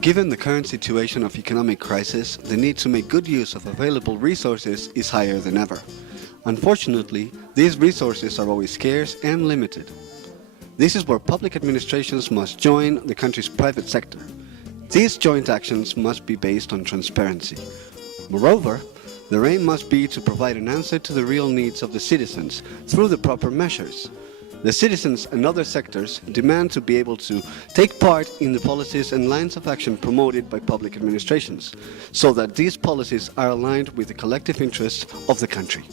Given the current situation of economic crisis, the need to make good use of available resources is higher than ever. Unfortunately, these resources are always scarce and limited. This is where public administrations must join the country's private sector. These joint actions must be based on transparency. Moreover, their aim must be to provide an answer to the real needs of the citizens through the proper measures. The citizens and other sectors demand to be able to take part in the policies and lines of action promoted by public administrations, so that these policies are aligned with the collective interests of the country.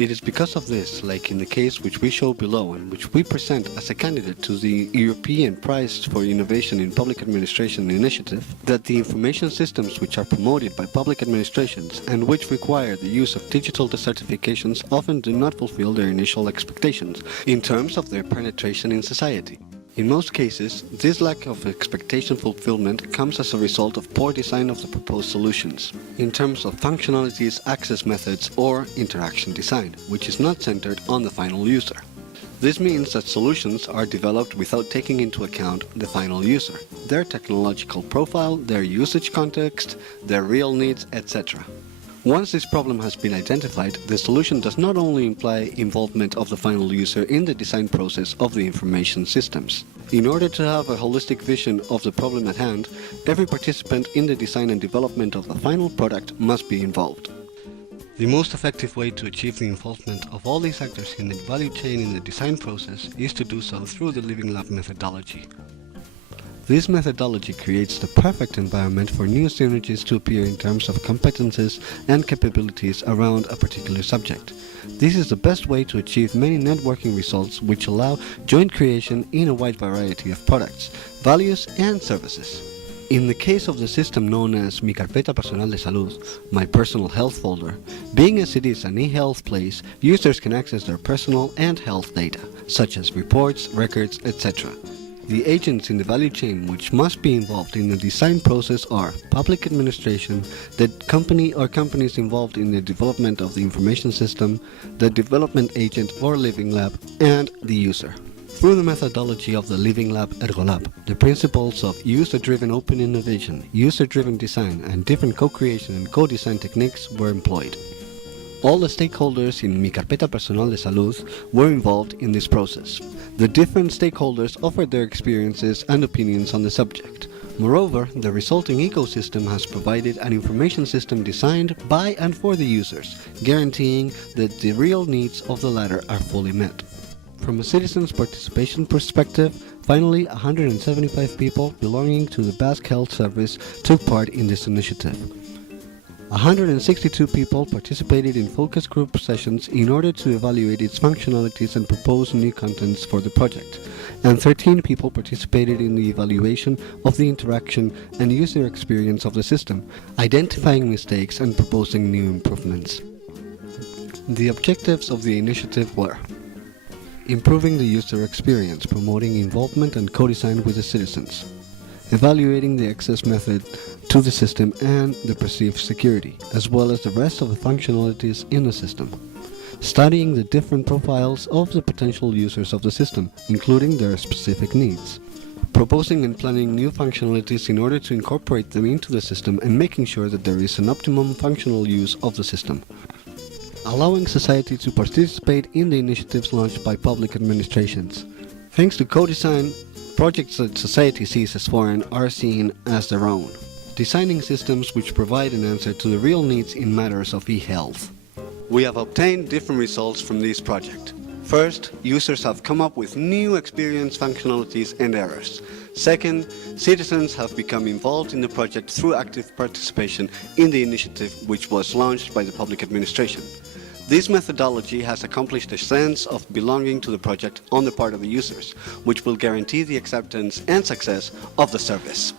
It is because of this, like in the case which we show below and which we present as a candidate to the European Prize for Innovation in Public Administration initiative, that the information systems which are promoted by public administrations and which require the use of digital certifications often do not fulfill their initial expectations in terms of their penetration in society. In most cases, this lack of expectation fulfillment comes as a result of poor design of the proposed solutions, in terms of functionalities, access methods, or interaction design, which is not centered on the final user. This means that solutions are developed without taking into account the final user, their technological profile, their usage context, their real needs, etc. Once this problem has been identified, the solution does not only imply involvement of the final user in the design process of the information systems. In order to have a holistic vision of the problem at hand, every participant in the design and development of the final product must be involved. The most effective way to achieve the involvement of all these actors in the value chain in the design process is to do so through the Living Lab methodology. This methodology creates the perfect environment for new synergies to appear in terms of competences and capabilities around a particular subject. This is the best way to achieve many networking results which allow joint creation in a wide variety of products, values and services. In the case of the system known as Mi Carpeta Personal de Salud, my personal health folder, being as it is an eHealth place, users can access their personal and health data, such as reports, records, etc. The agents in the value chain which must be involved in the design process are public administration, the company or companies involved in the development of the information system, the development agent or living lab, and the user. Through the methodology of the Living Lab Ergolab, the principles of user-driven open innovation, user-driven design, and different co-creation and co-design techniques were employed. All the stakeholders in Mi Carpeta Personal de Salud were involved in this process. The different stakeholders offered their experiences and opinions on the subject. Moreover, the resulting ecosystem has provided an information system designed by and for the users, guaranteeing that the real needs of the latter are fully met. From a citizen's participation perspective, finally 175 people belonging to the Basque Health Service took part in this initiative. 162 people participated in focus group sessions in order to evaluate its functionalities and propose new contents for the project, and 13 people participated in the evaluation of the interaction and user experience of the system, identifying mistakes and proposing new improvements. The objectives of the initiative were improving the user experience, promoting involvement and co-design with the citizens, evaluating the access method to the system and the perceived security, as well as the rest of the functionalities in the system. Studying the different profiles of the potential users of the system, including their specific needs. Proposing and planning new functionalities in order to incorporate them into the system and making sure that there is an optimum functional use of the system. Allowing society to participate in the initiatives launched by public administrations. Thanks to co-design, projects that society sees as foreign are seen as their own. Designing systems which provide an answer to the real needs in matters of e-health. We have obtained different results from this project. First, users have come up with new experience, functionalities and errors. Second, citizens have become involved in the project through active participation in the initiative which was launched by the public administration. This methodology has accomplished a sense of belonging to the project on the part of the users, which will guarantee the acceptance and success of the service.